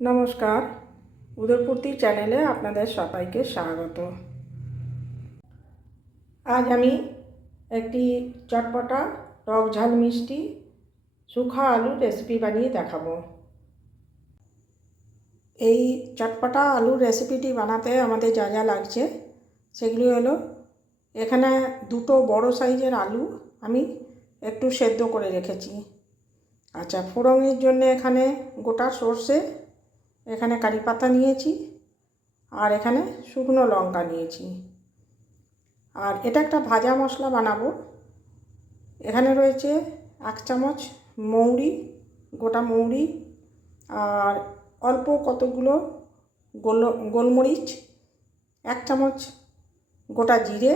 নমস্কার, উদয়পূর্তি চ্যানেলে আপনাদের সবাইকে স্বাগত। আজ আমি একটি চটপটা টক ঝাল মিষ্টি শুখা আলুর রেসিপি বানিয়ে দেখাবো। এই চটপটা আলুর রেসিপিটি বানাতে আমাদের যা যা লাগছে সেগুলি হলো, এখানে দুটো বড় সাইজের আলু আমি একটু সেদ্ধ করে রেখেছি। আচ্ছা, ফোড়নের জন্য এখানে গোটা সর্ষে, এখানে কারি পাতা নিয়েছি, আর এখানে শুকনো লঙ্কা নিয়েছি। আর এটা একটা ভাজা মশলা বানাবো। এখানে রয়েছে 1 চামচ মৌরি, গোটা মৌরি, আর অল্প কতগুলো গোলমরিচ, 1 চামচ গোটা জিরে,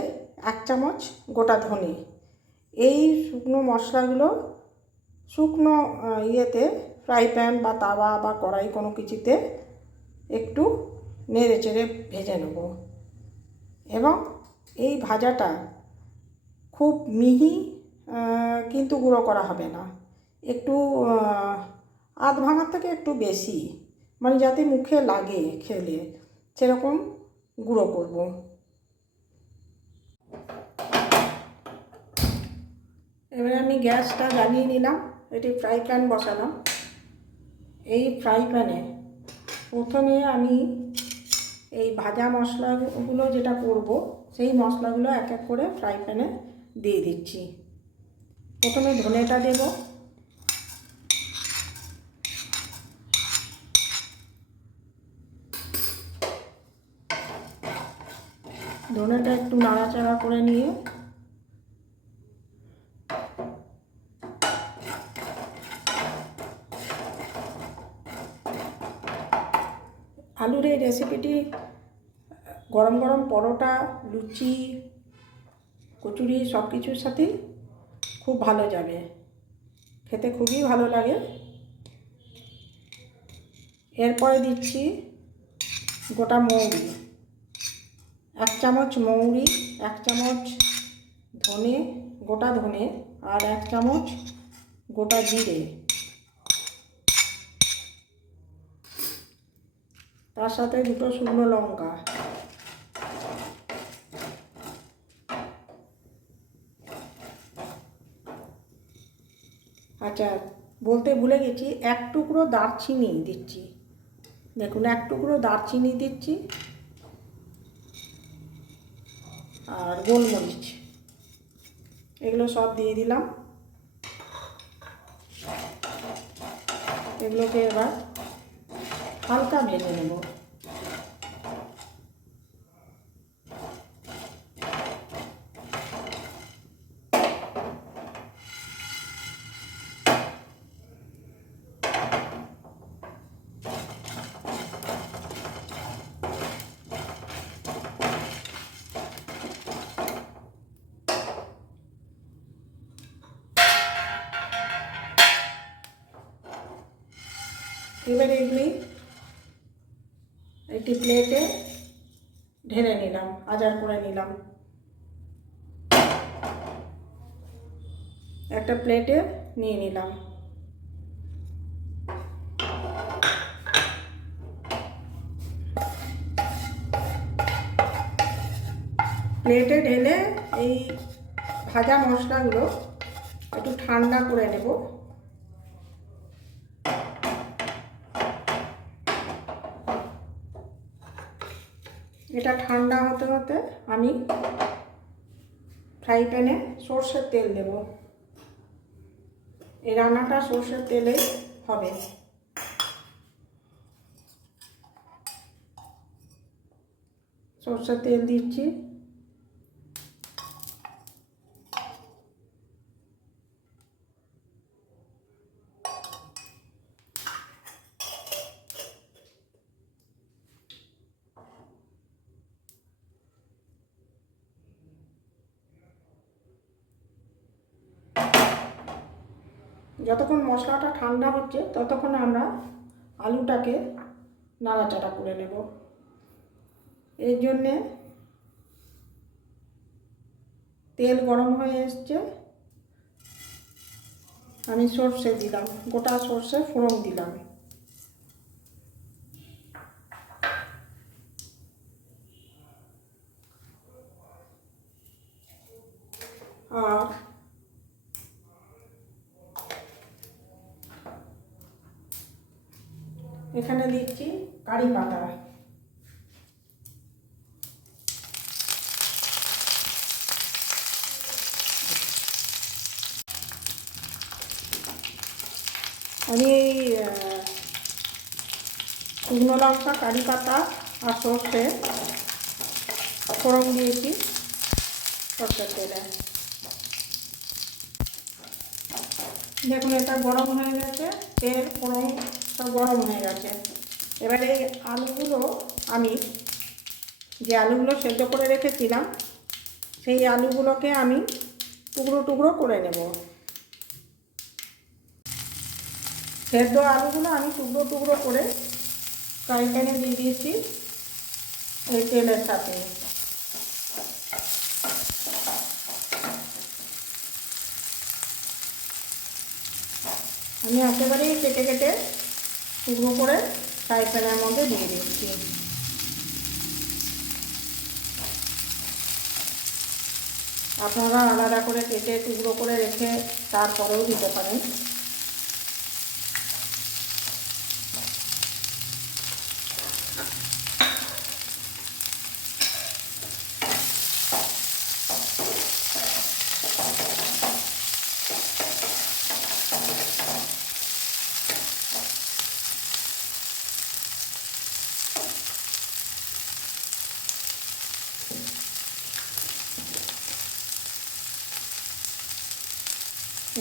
1 চামচ গোটা ধনে। এই শুকনো মশলাগুলো শুকনো ফ্রাই প্যান বা তাওয়া বা কড়াই কোনো কিছুতে একটু নেড়ে চেড়ে ভেজে নেব। এবং এই ভাজাটা খুব মিহি কিন্তু গুঁড়ো করা হবে না, একটু আধ ভাঙার থেকে একটু বেশি, মানে যাতে মুখে লাগে খেলে সেরকম গুঁড়ো করব। এবারে আমি গ্যাসটা জ্বালিয়ে নিলাম, এটি ফ্রাই প্যান বসালাম। এই ফ্রাই প্যানে প্রথমে আমি এই ভাজা মশলাগুলো যেটা করব সেই মশলাগুলো এক এক করে ফ্রাই প্যানে দিয়ে দিচ্ছি। প্রথমে ধনেটা দেব, ধনেটা একটু নাড়াচাড়া করে নিয়ে আলুর এই রেসিপিটি গরম গরম পরোটা, লুচি, কচুরি সব কিছুর সাথেই খুব ভালো যাবে, খেতে খুবই ভালো লাগে। এরপরে দিচ্ছি গোটা মৌরি, 1 চামচ মৌরি, 1 চামচ ধনে, গোটা ধনে, আর 1 চামচ গোটা জিরে, তার সাথে দুটো শুকনো লঙ্কা। আচ্ছা, বলতে ভুলে গেছি, 1 টুকরো দারচিনি দিচ্ছি। দেখুন, 1 টুকরো দারচিনি দিচ্ছি, আর গোলমরিচ, এগুলো সব দিয়ে দিলাম। এগুলোকে এবার হালকা ভেজে নেব। এবার এগুলি একটি প্লেটে ঢেলে নিলাম, আজার করে নিলাম। একটা প্লেটে নিয়ে নিলাম। প্লেটে ঢেলে এই ভাজা মশলাগুলো একটু ঠান্ডা করে নেব। এটা ঠান্ডা হতে হতে আমি ফ্রাই প্যানে সর্ষের তেল দেব। এই রান্নাটা সর্ষের তেলে হবে। সর্ষের তেল দিচ্ছি। যতক্ষণ মশলাটা ঠান্ডা হচ্ছে ততক্ষণ আমরা আলুটাকে নাড়াচাড়া করে নেব। এর জন্যে তেল গরম হয়ে এসছে, আমি সর্ষে দিলাম, গোটা সর্ষে ফোড়ন দিলাম। আর এখানে দিচ্ছি কারি পাতা। আমি এই শুকনো লঙ্কা, কারি পাতা আর সর্ষে ফোড়ন দিয়েছি সর্ষের তেলে। দেখুন এটা গরম হয়ে গেছে, তেল ফোড়ন সব গরম হয়ে গেছে। এবারে এই আলুগুলো আমি যে আলুগুলো সেদ্ধ করে রেখেছিলাম সেই আলুগুলোকে আমি টুকরো টুকরো করে নেব। সেদ্ধ আলুগুলো আমি টুকরো টুকরো করে ফ্রাই প্যানে দিয়ে দিয়েছি এই তেলের সাথে। আমি একেবারেই কেটে কেটে টুকরো করে ফ্রাই প্যানের মধ্যে দিয়ে দিচ্ছি। আপনারা আলাদা করে কেটে টুকরো করে রেখে তারপরেও দিতে পারেন।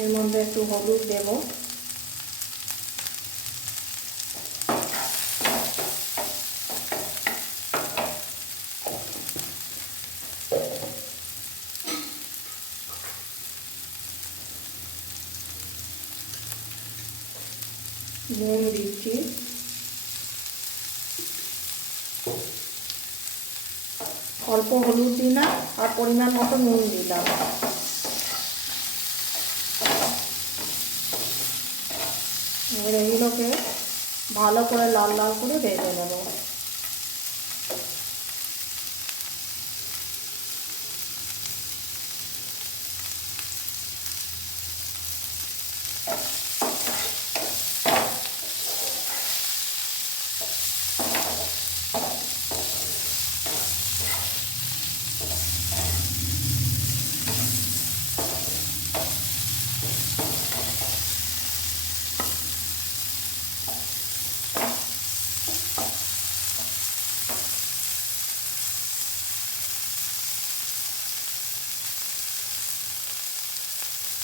এর মধ্যে একটু হলুদ দেব, নুন দিচ্ছি, অল্প হলুদ দিলাম আর পরিমাণ মতো নুন দিলাম। এবার এগুলোকে ভালো করে লাল লাল করে ভেজে নেব।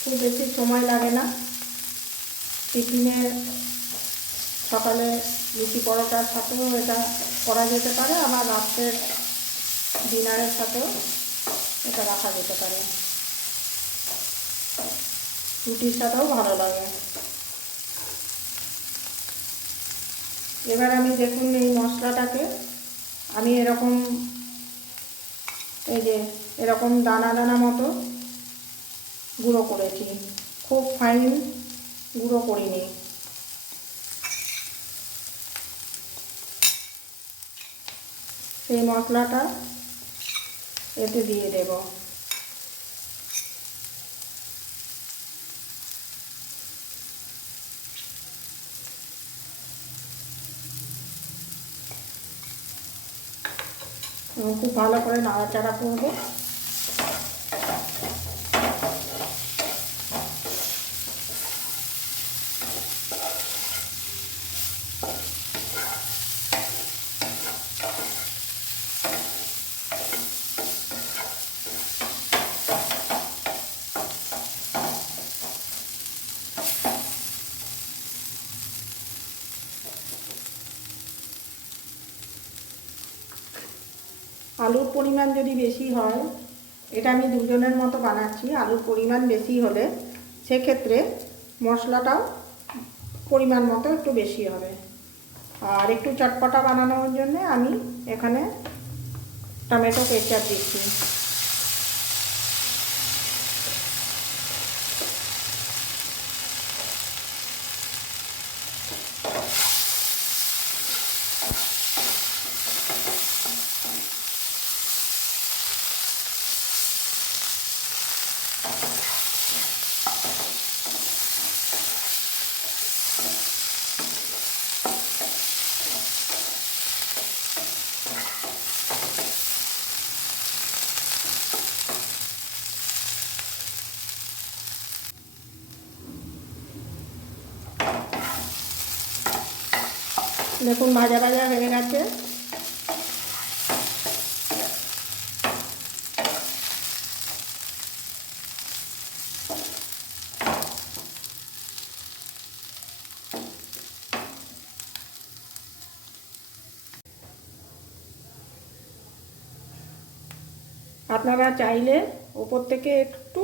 খুব বেশি সময় লাগে না, টিফিনে সকালে লুচি পরোটার সাথেও এটা করা যেতে পারে, আবার রাত্রের ডিনারের সাথেও এটা রাখা যেতে পারে, রুটির সাথেও ভালো লাগে। এবার আমি দেখুন এই মশলাটাকে আমি এরকম এই যে এরকম দানা দানা মতো গুঁড়ো করেছি, খুব ফাইন গুঁড়ো করিনি। সেই মশলাটা এতে দিয়ে দেব। খুব ভালো করে নাড়াচাড়া করব। আলুর পরিমাণ যদি বেশি হয়, এটা আমি দুজনের মতো বানাচ্ছি, আলুর পরিমাণ বেশি হলে সেক্ষেত্রে মশলাটাও পরিমাণ মতো একটু বেশি হবে। আর একটু চটপটা বানানোর জন্য আমি এখানে টমেটো কেচাপ দিচ্ছি। দেখুন ভাজা ভাজা হয়ে গেছে। আপনারা চাইলে ওপর থেকে একটু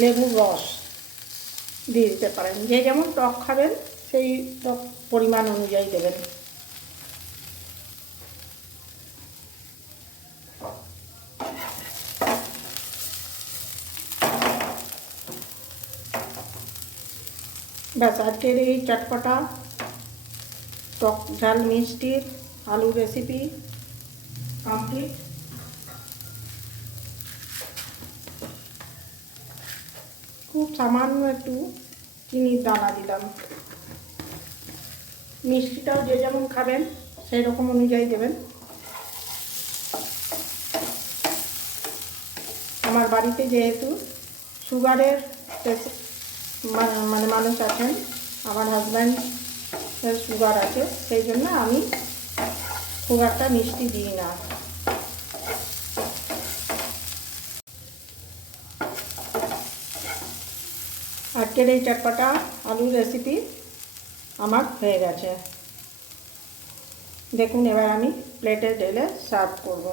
লেবুর রস দিয়ে দিতে পারেন, যে যেমন টক খাবেন সেই টক পরিমাণ অনুযায়ী দেবেন। ব্যাস, আজকের এই চটপটা টক ঝাল মিষ্টির আলু রেসিপি কমপ্লিট। খুব সামান্য একটু চিনির দানা দিলাম। মিষ্টিটাও যে যেমন খাবেন সেই রকম অনুযায়ী দেবেন। আমার বাড়িতে যেহেতু সুগারের মানে মানুষ আছেন, আমার হাজব্যান্ডের সুগার আছে, সেই জন্য আমি খুব একটা মিষ্টি দিই না। আজকের এই চটপটা আলুর রেসিপি আমার হয়ে গেছে। দেখুন, এবার আমি প্লেটে ঢেলে সার্ভ করব।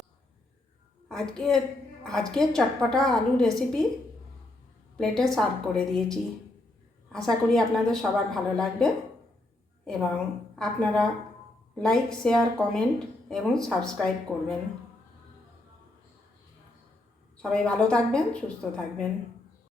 আজকের চটপটা আলুর রেসিপি প্লেটে সার্ভ করে দিয়েছি। আশা করি আপনাদের সবার ভালো লাগবে এবং আপনারা লাইক, শেয়ার, কমেন্ট এবং সাবস্ক্রাইব করবেন। সবাই ভালো থাকবেন, সুস্থ থাকবেন।